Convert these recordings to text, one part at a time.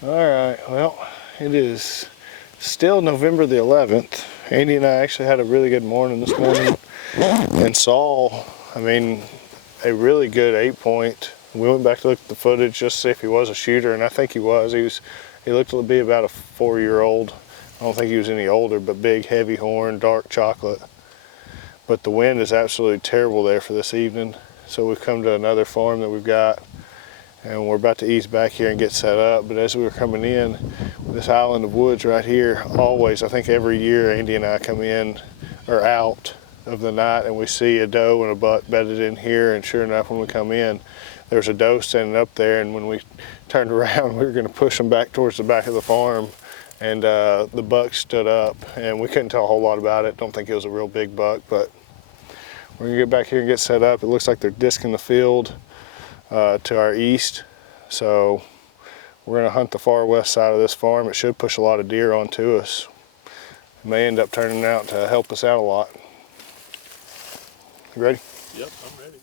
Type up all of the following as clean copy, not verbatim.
All right, well, it is still November the 11th. Andy and I actually had a really good morning this morning and saw, I mean, a really good 8-point. We went back to look at the footage just to see if he was a shooter, and I think he was. He looked to be about a 4-year-old. I don't think he was any older, but big, heavy horn, dark chocolate. But the wind is absolutely terrible there for this evening. So we've come to another farm that we've got, and we're about to ease back here and get set up. But as we were coming in, this island of woods right here, always, I think every year, Andy and I come in or out of the night and we see a doe and a buck bedded in here, and sure enough, when we come in, there's a doe standing up there, and when we turned around, we were going to push them back towards the back of the farm, and the buck stood up, and we couldn't tell a whole lot about it. Don't think it was a real big buck, but we're going to get back here and get set up. It looks like they're disking the field to our east, so we're going to hunt the far west side of this farm. It should push a lot of deer onto us. It may end up turning out to help us out a lot. You ready? Yep, I'm ready.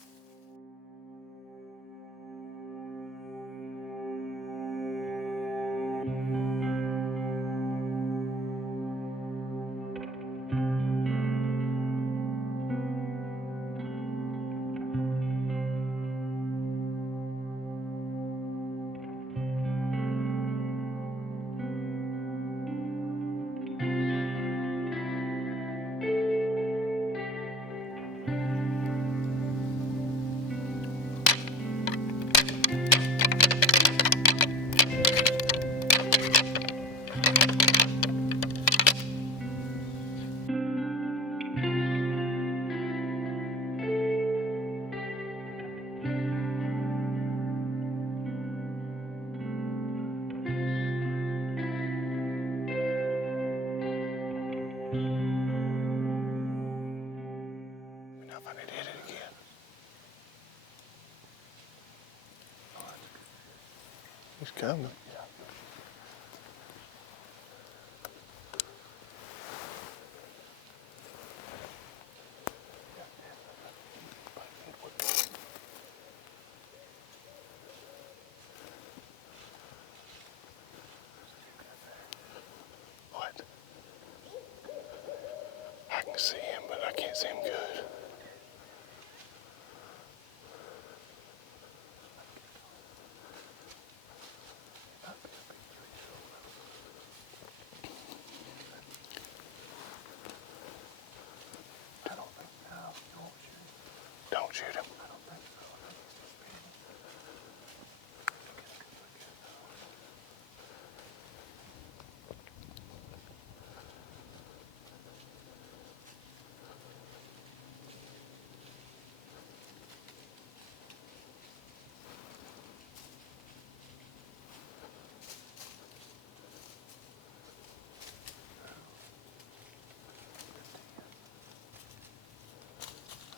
Now if I did hit it again. He's coming. What? I can see him, but I can't see him good. Don't shoot him.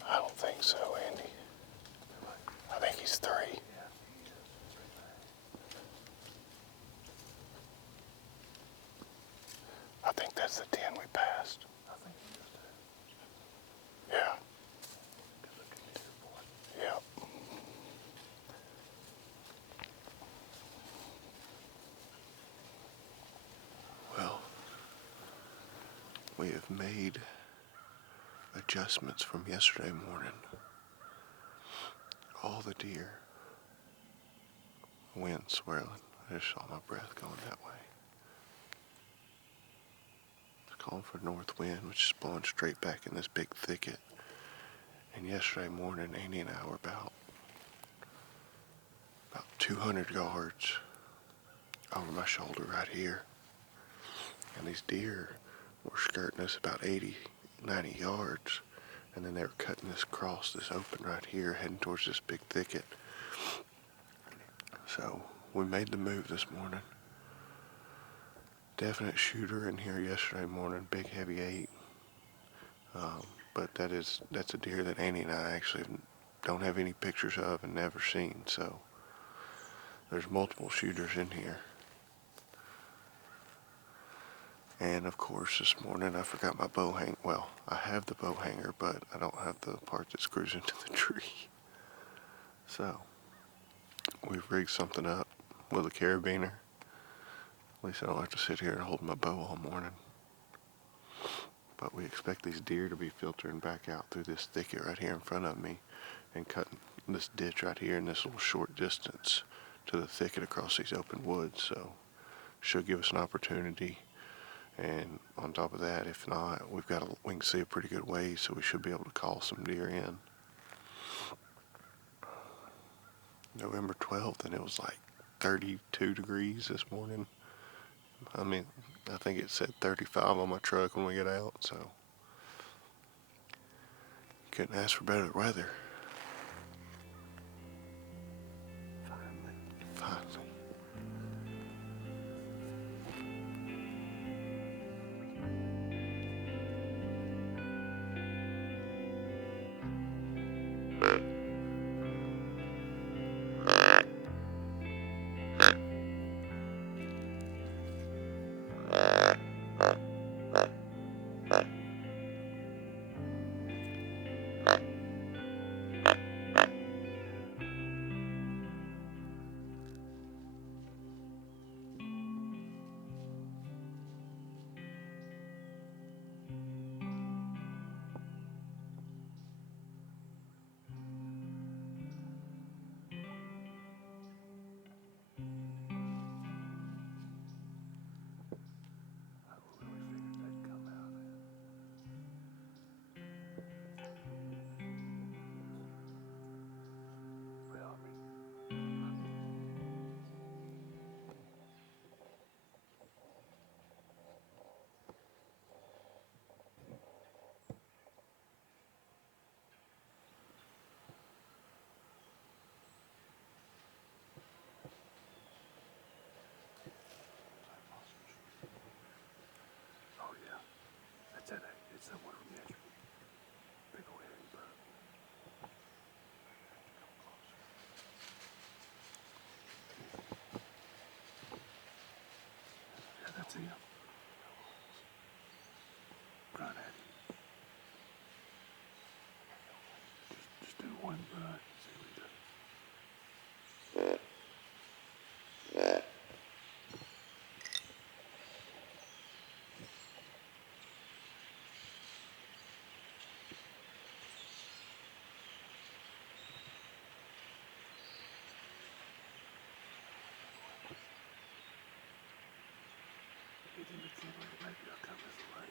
I don't think so, Andy. I think he's 3. I think that's the 10 we passed. Yeah. Yep. Well, we have made adjustments from yesterday morning. All the deer, wind swirling. I just saw my breath going that way. It's calling for north wind, which is blowing straight back in this big thicket. And yesterday morning, Andy and I were about 200 yards over my shoulder right here. And these deer were skirting us about 80, 90 yards. And then they were cutting this across this open right here, heading towards this big thicket. So we made the move this morning. Definite shooter in here yesterday morning, big heavy 8. But that's a deer that Andy and I actually don't have any pictures of and never seen. So there's multiple shooters in here. And of course this morning I forgot my bow hanger. Well, I have the bow hanger, but I don't have the part that screws into the tree. So we've rigged something up with a carabiner least I don't have to sit here and hold my bow all morning. But we expect these deer to be filtering back out through this thicket right here in front of me and cutting this ditch right here in this little short distance to the thicket across these open woods. So should give us an opportunity. And on top of that, if not, we can see a pretty good way, so we should be able to call some deer in. November 12th, and it was like 32 degrees this morning. I mean, I think it said 35 on my truck when we get out, so couldn't ask for better weather. Finally. It's that one from yesterday. Big old heavy buck. Yeah, that's him. Run at him. Just do one run. See what he does. He's in the camera. Maybe I'll come this way.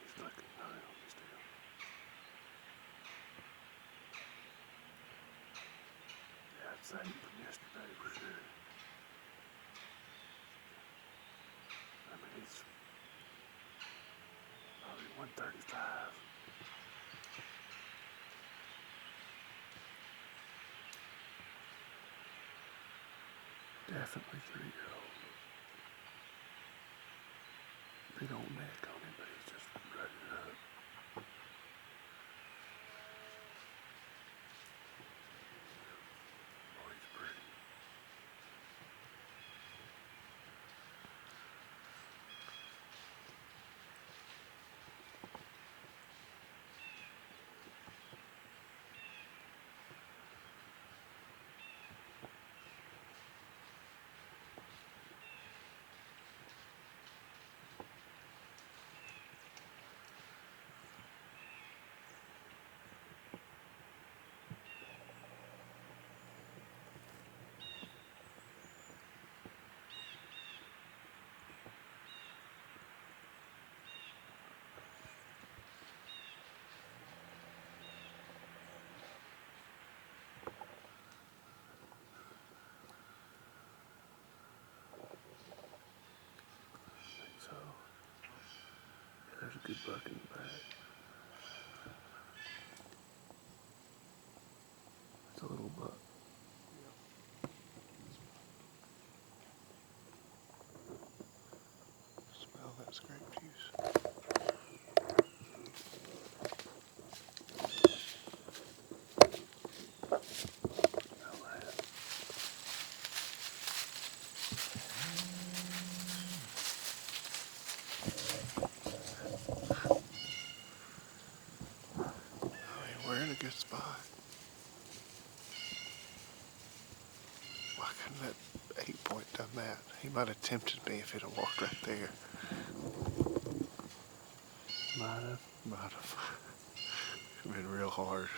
He's looking around me still. Yeah, it's Satan from yesterday for sure. I mean, he's probably 135. Definitely 3-year-old. Big old neck on him, but he's just running up. Oh, he's pretty. So, yeah, there's a good buck in the back. It's a little buck. Smell that grape juice. we're in a good spot. Why couldn't that 8-point done that? He might have tempted me if he'd have walked right there. Might have. It'd been real hard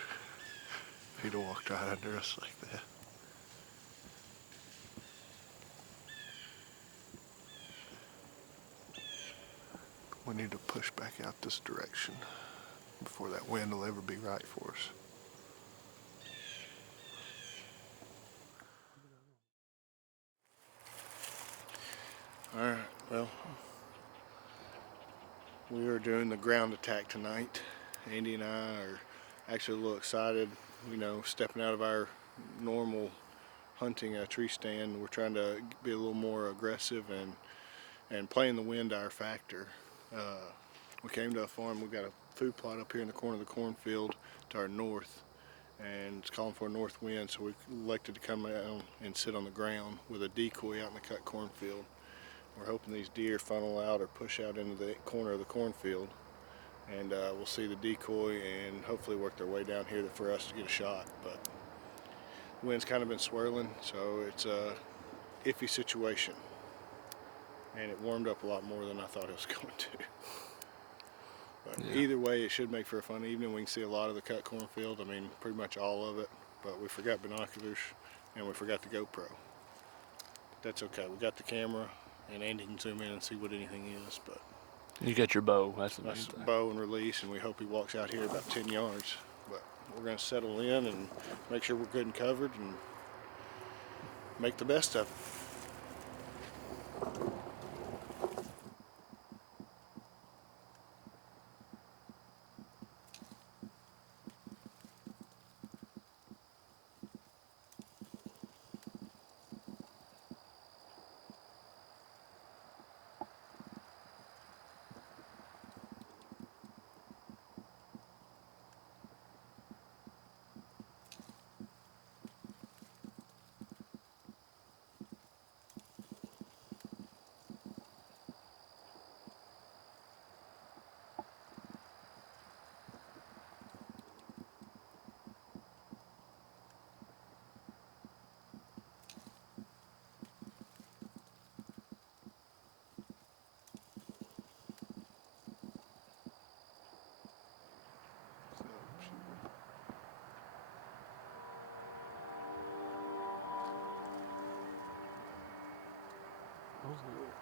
if he'd have walked right under us like that. We need to push back out this direction before that wind will ever be right for us. Alright, well, we are doing the ground attack tonight. Andy and I are actually a little excited, you know, stepping out of our normal hunting tree stand. We're trying to be a little more aggressive and playing the wind to our factor. We came to a farm. We've got a food plot up here in the corner of the cornfield to our north, and it's calling for a north wind, so we elected to come down and sit on the ground with a decoy out in the cut cornfield. We're hoping these deer funnel out or push out into the corner of the cornfield, and we'll see the decoy and hopefully work their way down here for us to get a shot. But the wind's kind of been swirling, so it's a iffy situation, and it warmed up a lot more than I thought it was going to. But Yeah. Either way, it should make for a fun evening. We can see a lot of the cut cornfield. I mean, pretty much all of it. But we forgot binoculars and we forgot the GoPro. That's okay. We got the camera, and Andy can zoom in and see what anything is. But You got your bow. That's the main that's thing. bow and release, and we hope he walks out here about 10 yards. But we're going to settle in and make sure we're good and covered and make the best of it.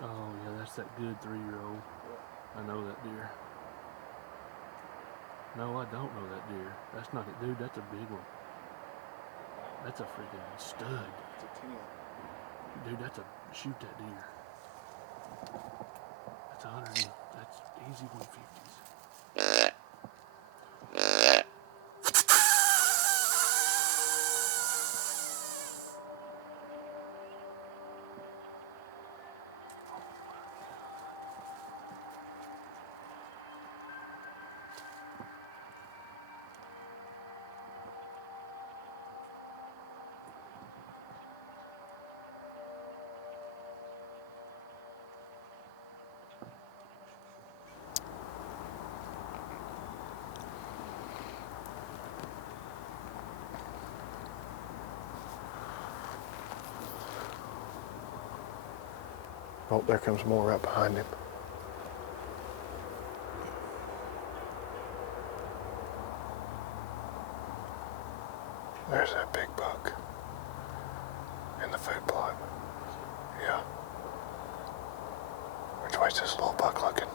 Oh yeah, that's that good 3-year-old. I know that deer. No, I don't know that deer. That's not it, dude. That's a big one. That's a freaking stud. It's a 10. Dude, that's a shoot that deer. That's 100. That's easy 150s. Oh, there comes more right behind him. There's that big buck in the food plot. Yeah. Which way's this little buck looking?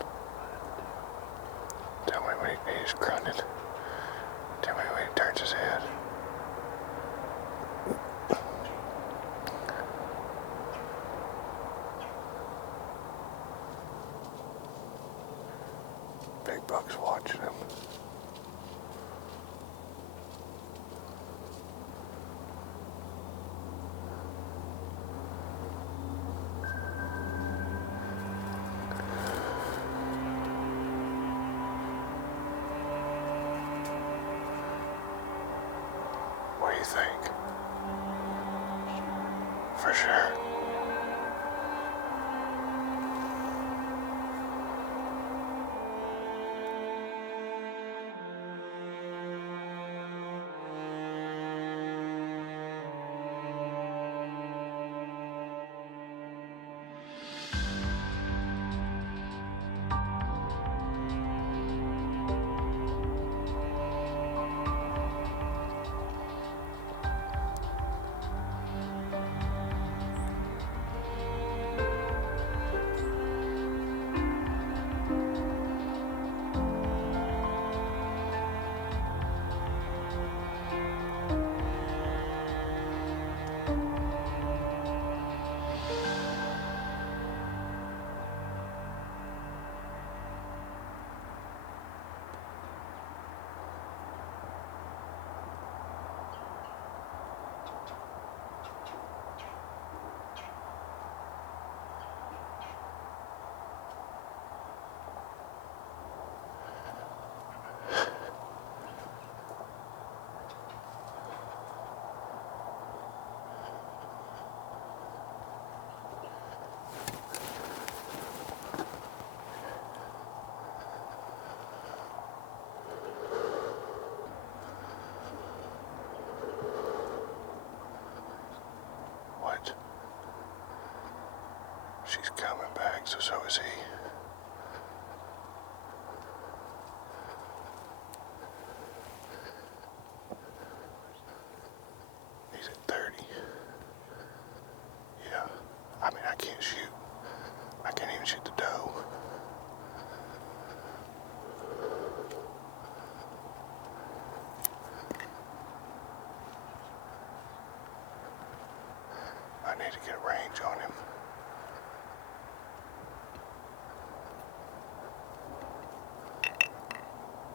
Tell me when he's grunting. Tell me when he turns his head. Big buck's watching him. What do you think? For sure. She's coming back, so is he. He's at 30. Yeah. I mean, I can't shoot. I can't even shoot the doe. I need to get a range on him.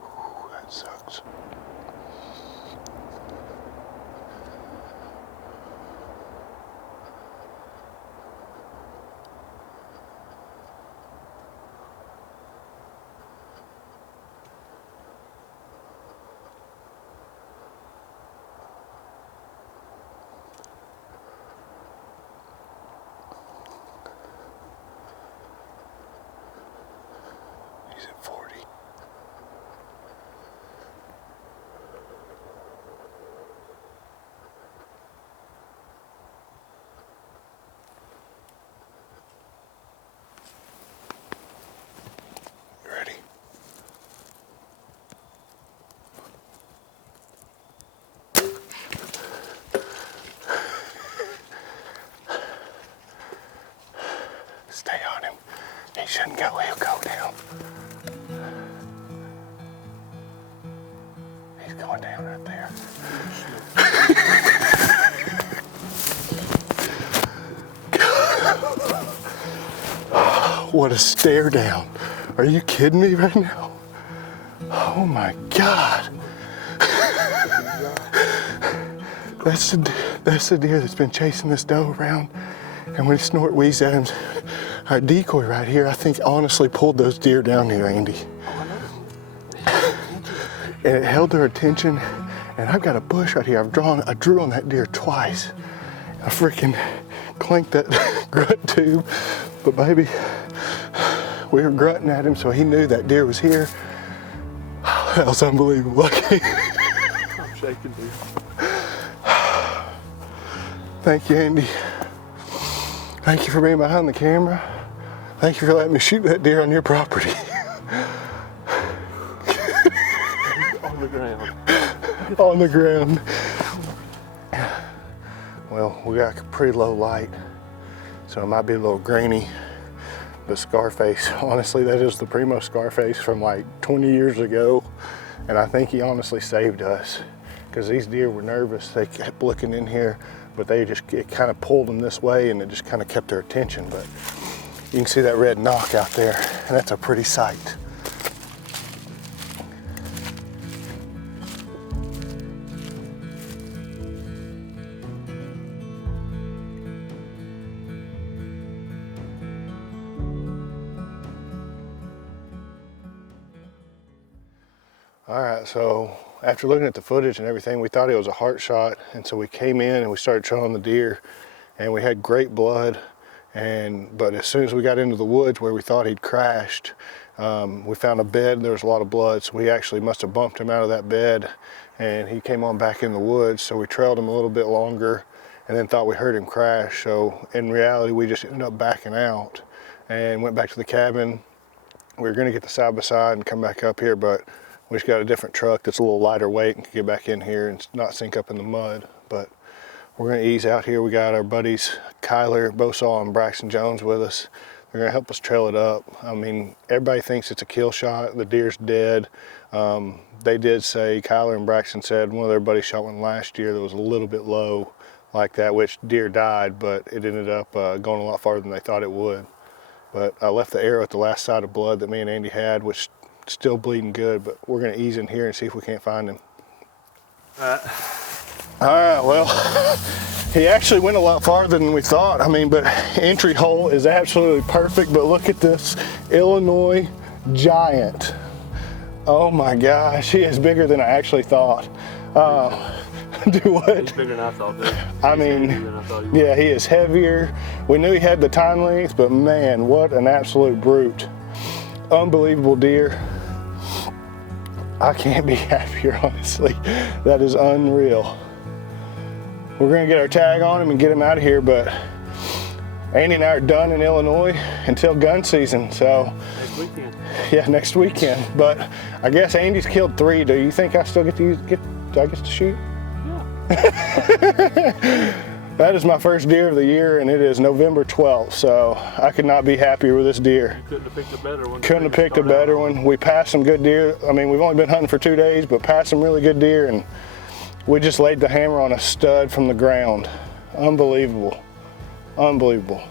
Ooh, that sucks. He's at 40. You ready? Stay on him. He shouldn't go. He'll go down. He's going down right there. What a stare down. Are you kidding me right now? Oh my God. That's the deer that's been chasing this doe around. And when he snort wheezed at him, our decoy right here, I think honestly pulled those deer down here, Andy. And it held their attention. And I've got a bush right here. I drew on that deer twice. I freaking clanked that grunt tube. But baby, we were grunting at him, so he knew that deer was here. That was unbelievable. I'm shaking, dude. Thank you, Andy. Thank you for being behind the camera. Thank you for letting me shoot that deer on your property. On the ground. On the ground. Well, we got a pretty low light, so it might be a little grainy. But Scarface, honestly, that is the Primo Scarface from like 20 years ago. And I think he honestly saved us because these deer were nervous. They kept looking in here, but it kind of pulled them this way and it just kind of kept their attention. But you can see that red knock out there, and that's a pretty sight. All right, so after looking at the footage and everything, we thought it was a heart shot, and so we came in and we started trailing the deer, and we had great blood. But as soon as we got into the woods where we thought he'd crashed, we found a bed and there was a lot of blood, so we actually must have bumped him out of that bed, and he came on back in the woods. So we trailed him a little bit longer and then thought we heard him crash. So in reality, we just ended up backing out and went back to the cabin. We were gonna get the side by side and come back up here, but we just got a different truck that's a little lighter weight and can get back in here and not sink up in the mud. But we're gonna ease out here. We got our buddies Kyler Bosaw and Braxton Jones with us. They're gonna help us trail it up. I mean, everybody thinks it's a kill shot. The deer's dead. They did say, Kyler and Braxton said one of their buddies shot one last year that was a little bit low like that, which deer died, but it ended up going a lot farther than they thought it would. But I left the arrow at the last side of blood that me and Andy had, which still bleeding good, but we're gonna ease in here and see if we can't find him. All right, well, he actually went a lot farther than we thought. I mean, but entry hole is absolutely perfect, but look at this Illinois giant. Oh my gosh, he is bigger than I actually thought. Do what? He's bigger than I thought, dude. I mean, yeah, he is heavier. We knew he had the tine length, but man, what an absolute brute. Unbelievable deer. I can't be happier, honestly. That is unreal. We're gonna get our tag on him and get him out of here, but Andy and I are done in Illinois until gun season, so Next weekend. yeah, next weekend. But I guess Andy's killed 3. Do you think I still get to do I get to shoot? Yeah. That is my first deer of the year, and it is November 12th, so I could not be happier with this deer. You couldn't have picked a better one. Couldn't have picked a better one. We passed some good deer. I mean, we've only been hunting for 2 days, but passed some really good deer, and we just laid the hammer on a stud from the ground. Unbelievable. Unbelievable.